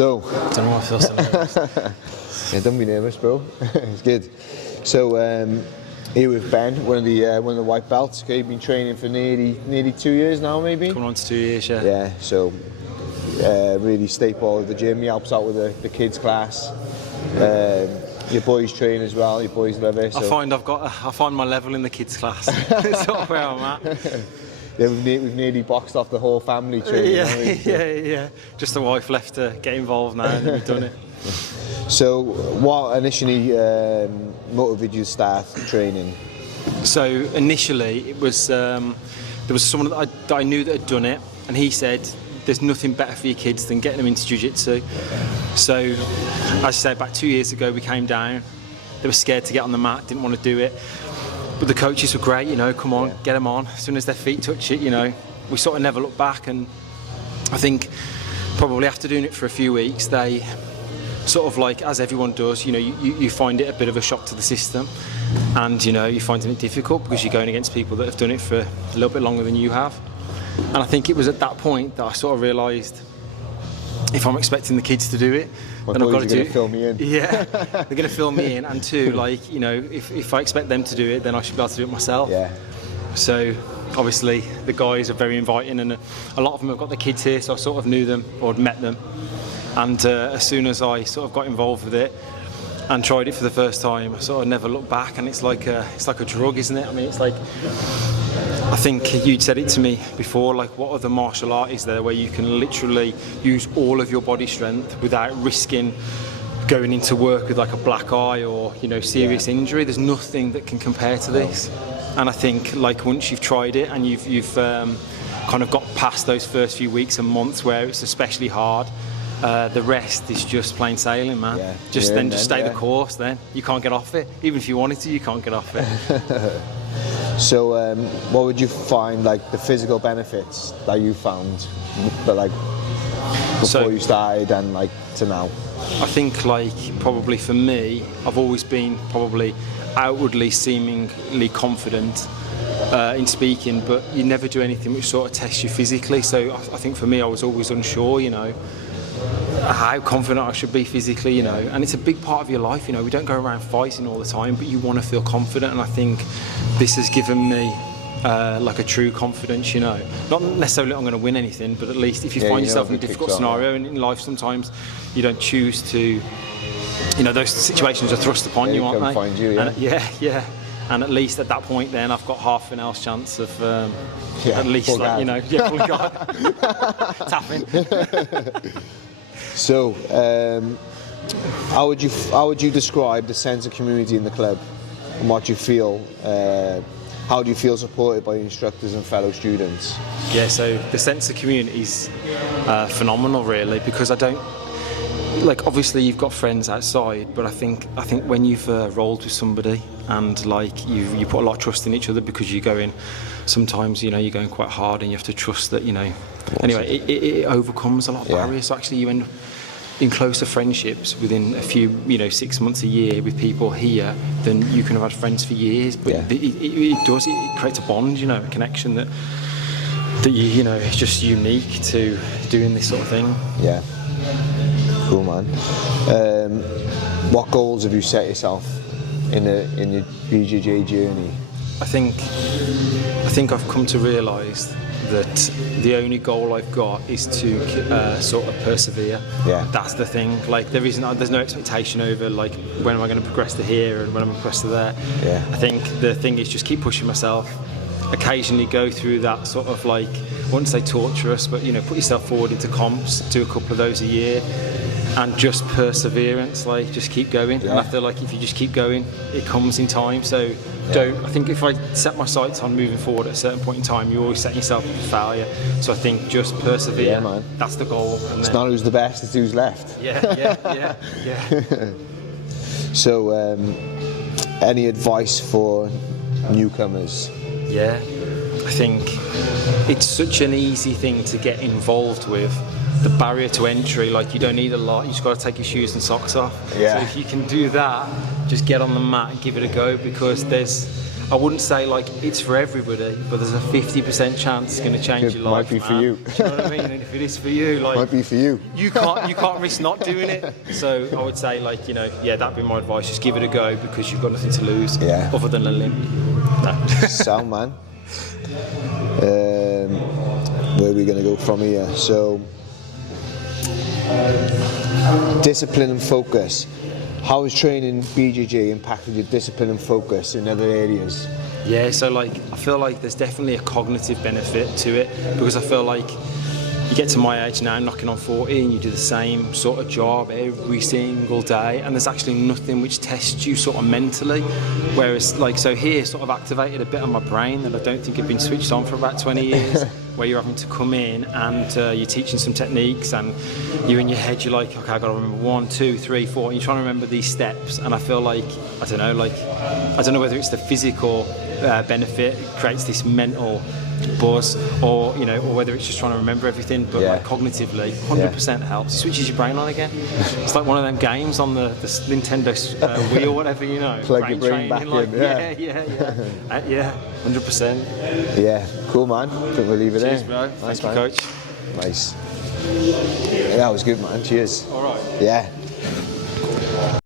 So, I don't know why I feel so nervous. yeah, don't be nervous, bro. It's good. So, here with Ben, one of the white belts. Okay, you've been training for nearly 2 years now, maybe. Coming on to 2 years, yeah. Yeah. So, really staple of the gym. He helps out with the kids class. Your boys train as well. Your boys love it. So. I find my level in the kids class. It's sort of where I'm at. Yeah, we've nearly boxed off the whole family training. Yeah. Just the wife left to get involved now, and we've done it. So, what initially motivated you to start training? So initially, it was there was someone that I knew that had done it, and he said, "There's nothing better for your kids than getting them into jiu-jitsu." So, as I said, about 2 years ago, we came down. They were scared to get on the mat, didn't want to do it. But the coaches were great, come on, get them on. As soon as their feet touch it, we sort of never looked back. And I think probably after doing it for a few weeks, they sort of like, as everyone does, you find it a bit of a shock to the system. And, you're finding it difficult because you're going against people that have done it for a little bit longer than you have. And I think it was at that point that I sort of realised if I'm expecting the kids to do it, then I've got to do it. Fill me in. Yeah, they're going to fill me in. And two, if I expect them to do it, then I should be able to do it myself. Yeah. So obviously the guys are very inviting, and a lot of them have got their kids here, so I sort of knew them or had met them. And as soon as I sort of got involved with it and tried it for the first time, I sort of never looked back. And it's like a drug, isn't it? I mean, it's like, I think you'd said it to me before, like, what other martial art is there where you can literally use all of your body strength without risking going into work with like a black eye or serious injury? There's nothing that can compare to this. And I think like once you've tried it and you've kind of got past those first few weeks and months where it's especially hard, the rest is just plain sailing, man. Yeah. Just stay the course. Then you can't get off it. Even if you wanted to, you can't get off it. So, what would you find like the physical benefits that you found, but like before you started and like to now? I think like probably for me, I've always been probably outwardly seemingly confident in speaking, but you never do anything which sort of tests you physically. So I think for me, I was always unsure, how confident I should be physically, and it's a big part of your life. We don't go around fighting all the time, but you want to feel confident, and I think this has given me like a true confidence. Not necessarily I'm going to win anything, but at least if you find yourself in a difficult scenario, and in life sometimes you don't choose to, those situations are thrust upon you, aren't they? Find you, yeah. And at least at that point, then I've got half an hour's chance of at least pulling guard, tapping. So, how would you describe the sense of community in the club, and what you feel? How do you feel supported by instructors and fellow students? Yeah, so the sense of community is phenomenal, really, because I don't. Like, obviously you've got friends outside, but I think when you've rolled with somebody and like you put a lot of trust in each other, because you go in sometimes you're going quite hard and you have to trust that anyway it overcomes a lot of barriers. So actually you end up in closer friendships within a few 6 months, a year with people here than you can have had friends for years. But it creates a bond, a connection that it's just unique to doing this sort of thing. Yeah. Cool, man. What goals have you set yourself in your BJJ journey? I think I've come to realise that the only goal I've got is to sort of persevere. Yeah. That's the thing. Like there's no expectation over like when am I going to progress to here and when am I going to progress to there. Yeah. I think the thing is just keep pushing myself. Occasionally go through that sort of like, I wouldn't say torturous, but put yourself forward into comps, do a couple of those a year, and just perseverance, like just keep going. And I feel like if you just keep going, it comes in time. So I think if I set my sights on moving forward at a certain point in time, you always set yourself up for failure. So I think just persevere. Yeah, man. That's the goal. And it's not who's the best, it's who's left. Yeah. So, any advice for newcomers? Yeah, I think it's such an easy thing to get involved with. The barrier to entry, like you don't need a lot, you just got to take your shoes and socks off. Yeah. So if you can do that, just get on the mat and give it a go, because I wouldn't say like it's for everybody, but there's a 50% chance it's going to change It your life. might be for man. you. Do you know what I mean? And if it is for you, like Might be for you. you can't risk not doing it. So I would say, like, you know, yeah, that'd be my advice. Just give it a go because you've got nothing to lose, Yeah. other than a limb. No. Sound, man. Where are we going to go from here? So, discipline and focus. How has training BJJ impacted your discipline and focus in other areas? Yeah, so like I feel like there's definitely a cognitive benefit to it, because I feel like you get to my age now, knocking on 40, and you do the same sort of job every single day, and there's actually nothing which tests you sort of mentally. Whereas, like, so here sort of activated a bit on my brain that I don't think had been switched on for about 20 years, where you're having to come in and you're teaching some techniques, and you're in your head, you're like, okay, I've got to remember 1, 2, 3, 4, and you're trying to remember these steps. And I feel like, I don't know whether it's the physical benefit, it creates this mental buzz, or you know, or whether it's just trying to remember everything, but Yeah. like cognitively 100% helps. It switches your brain on again. It's like one of them games on the Nintendo Wii or whatever, you know. Plug your brain back like, in, yeah. Yeah, 100%. Yeah, cool, man. I think we'll leave it Cheers, there. bro. Nice, Thank you, man. coach. Nice. Yeah, that was good, man. Cheers. All right. Yeah.